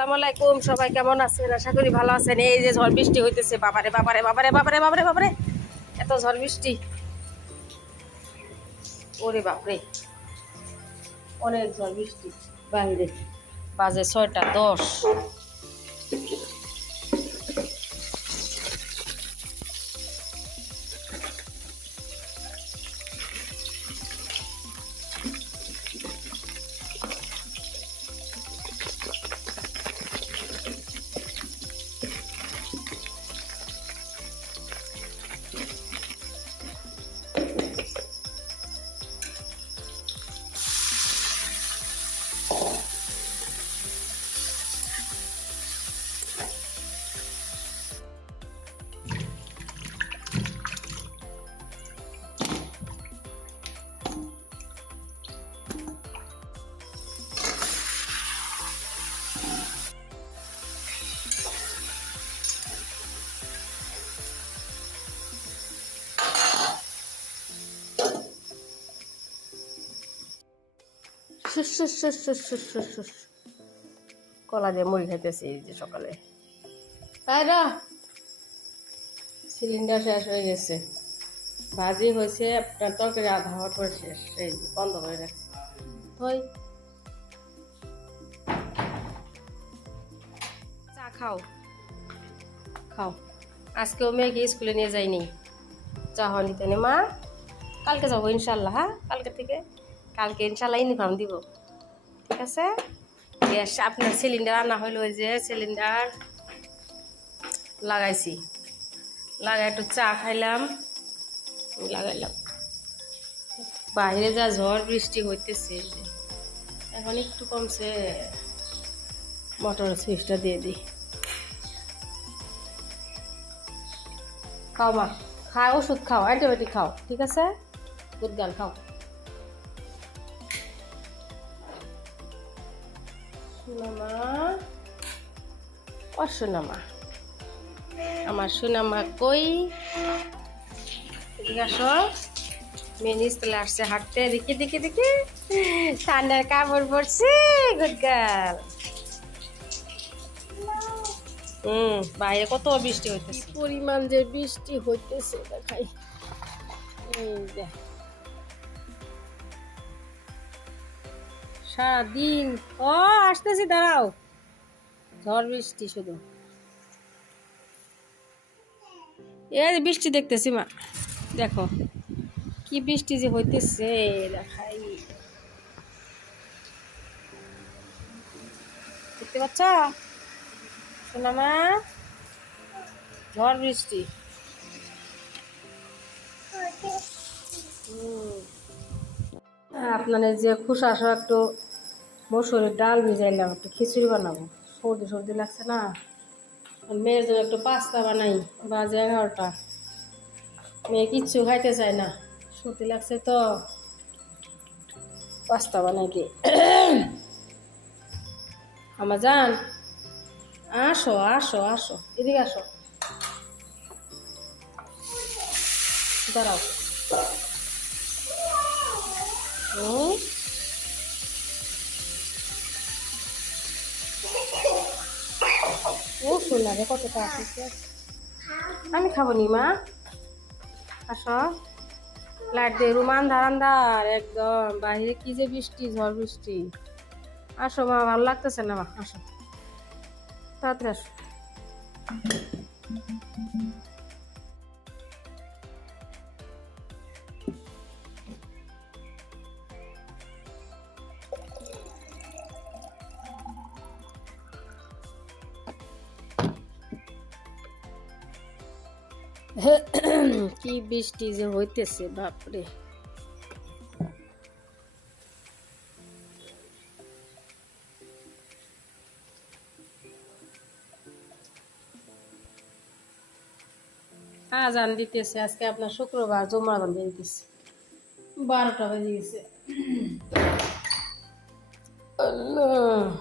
আসসালামু আলাইকুম, সবাই কেমন আছেন? আশা করি ভালো আছেন। এই যে ঝড় বৃষ্টি হইতেছে, বাবারে বাবারে বাবারে বাবারে বাবারে বাবারে। এত ঝড় বৃষ্টি। ওরে বাপরে। অনেক ঝড় বৃষ্টি। বাইরে বাজে ছয়টা, দশ। কলা দিয়ে মুড়ি খাইতেছি এই যে সকালে। তাইরা সিলিন্ডার শেষ হয়ে গেছে। ভাজি হয়েছে আপনার তরকারি আধা হওয়ার পরে শেষ। এই যে বন্ধ করে রাখছি। ওই চা খাও। খাও। আজকেও মেয়েকে স্কুলে নিয়ে যাইনি। চা হওয়া নিতে মা কালকে যাব ইনশাল্লাহ হ্যাঁ? কালকে থেকে? কালকে ইনশাল্লাহ ইউনিফর্ম দিব। ঠিক আছে? গ্যাস আপনার সিলিন্ডার আনা হইল ওই যে সিলিন্ডার লাগাইছি। লাগাই একটু চা খাইলাম। লাগাইলাম। বাইরে যা ঝড় বৃষ্টি হইতেছে এখন একটু কমছে। মোটর সুইচটা দিয়ে দিই। খাও মা। খাও, ওষুধ খাও অ্যান্টিবায়োটিক খাও, ঠিক আছে? গুড গান খাও। সোনামা? ও সোনামা আমার সোনামা কই? আসো। মিনিস চলে আসছে হাঁটতে। দেখি দেখি দেখি ঠান্ডার কাপড় পরছে গুড গার্ল হুম বাইরে কত বৃষ্টি হইতেছে। পরিমাণ যে বৃষ্টি হইতেছে, দেখাই। এই যে। সারাদিন ও, আসতেছি, দাঁড়াও। ঝড় বৃষ্টি শুধু। এই বৃষ্টি দেখতেছি, মা। দেখো, কি বৃষ্টি যে হইতেছে, দেখাই। দেখতে পাচ্ছ? শোনা, মা। ঝড় বৃষ্টি। আপনাদের যে খুশা সহ একটু মসুরের ডাল ভিজাইলাম একটু খিচুড়ি বানাবো। সর্দি সর্দি লাগছে না। মেয়ের জন্য একটু পাস্তা বানাই, বাজে এগারোটা। মেয়ে কিচ্ছু খাইতে চায় না, সর্দি লাগছে তো। পাস্তা বানাই কি? আমার যান আসো আসো আসো, এদিকে আসো। দাঁড়াও। হুম ও শোনা রে, কত আসছে আমি খাব নি, মা। আসো। লাইট দিয়ে রুম, আন্ধার আন্ধার, একদম। বাইরে কি যে বৃষ্টি, ঝড় বৃষ্টি। আসো, মা, ভালো লাগতেছে না, মা। আসো। তাড়াতাড়ি আসো। কি বৃষ্টি যে হইতেছে, বাপরে। আজান দিতেছে আজকে আপনার শুক্রবার জমা বান্ধে দিতেছে। বারোটা বেজে গেছে। আল্লাহ।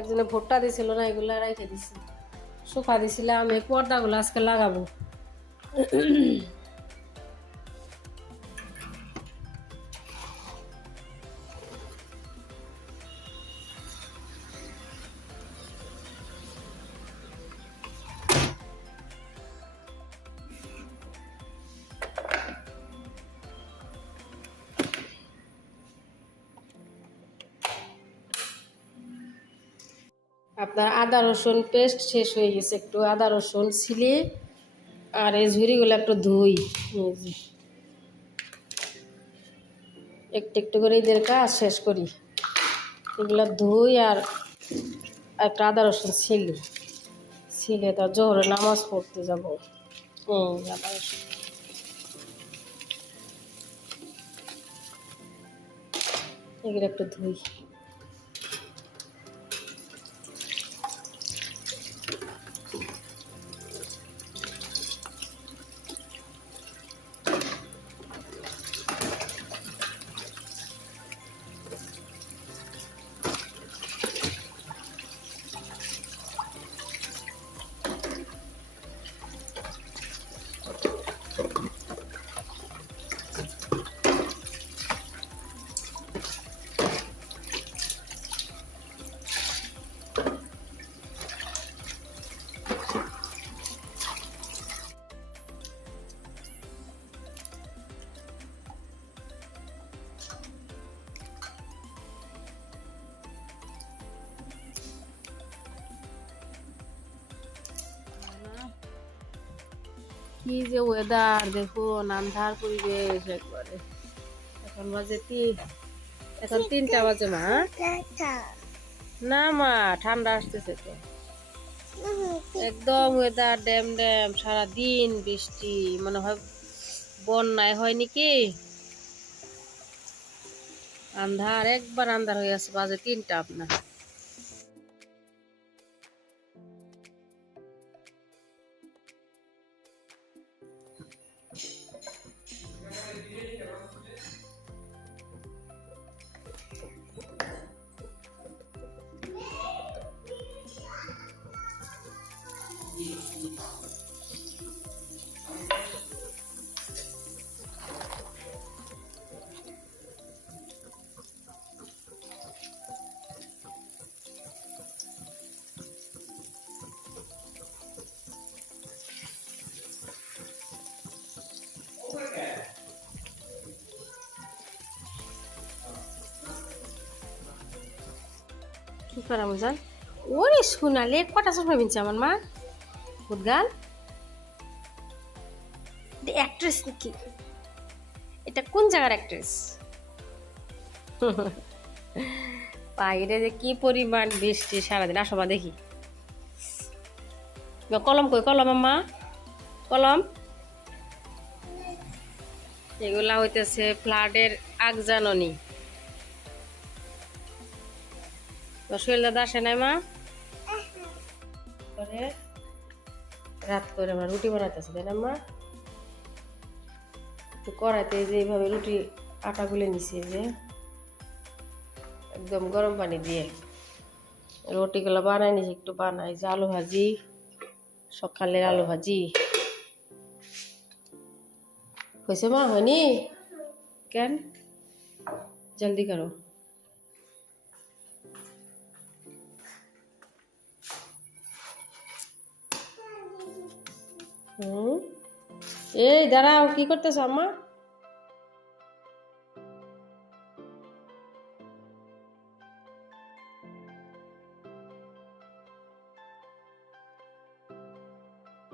একজনে ভুট্টা দিছিল না এগুলো রেখে দিছি। শুকা দিছিলাম এই পর্দাগুলো আজকে লাগাবো। আপনার আদা রসুন পেস্ট শেষ হয়ে গেছে, একটু আদা রসুন ছিলে, আর এই ঝুড়িগুলো একটু ধুই। একটু একটু করে এদের কাজ শেষ করি। এগুলো ধুই আর একটা আদা রসুন ছিলে। ছিলে তার জোহরে নামাজ পড়তে যাব। হুম আদা রসুন। এগুলো একটু ধুই। কি যে ওয়েদার দেখুন আন্ধার পরিবেশ একবারে। এখন বাজে তিন এখন তিনটা বাজে মা হ্যাঁ? না মা ঠান্ডা আসতেছে তো। একদম ওয়েদার ড্যাম ড্যাম সারা দিন বৃষ্টি মনে হয় বন্যায় হয় নাকি? আন্ধার একবার আন্ধার হয়ে আছে বাজে তিনটা আপনার। কি করা মজান ওরে সোনালে কটা চশমা পিনছে আমার মা। উদ্গান অ্যাক্ট্রেস নাকি এটা কোন জায়গার অ্যাক্ট্রেস বাইরে যে কি পরিমাণ বৃষ্টি সারাদিন, আসো মা দেখি। কলম কই, কলম আম্মা। কলম। এগুলা হইতেছে ফ্লাডের আগজাননী তো শৈল দাদা আসে নাই, মা? করে রাত করে আমরা রুটি বানাইতেছি, তাই না, মা? তো কড়াইতে যে এইভাবে রুটি আটা গুলে নিছি যে। একদম গরম পানি দিয়ে। রুটিগুলো বানাই নিছি, একটু বানাই। যে আলু ভাজি, সকালের আলু ভাজি। হয়েছে, মা? হয়নি? কেন? জলদি করো। হুম। এই দাঁড়াও কি করতেছ আম্মা?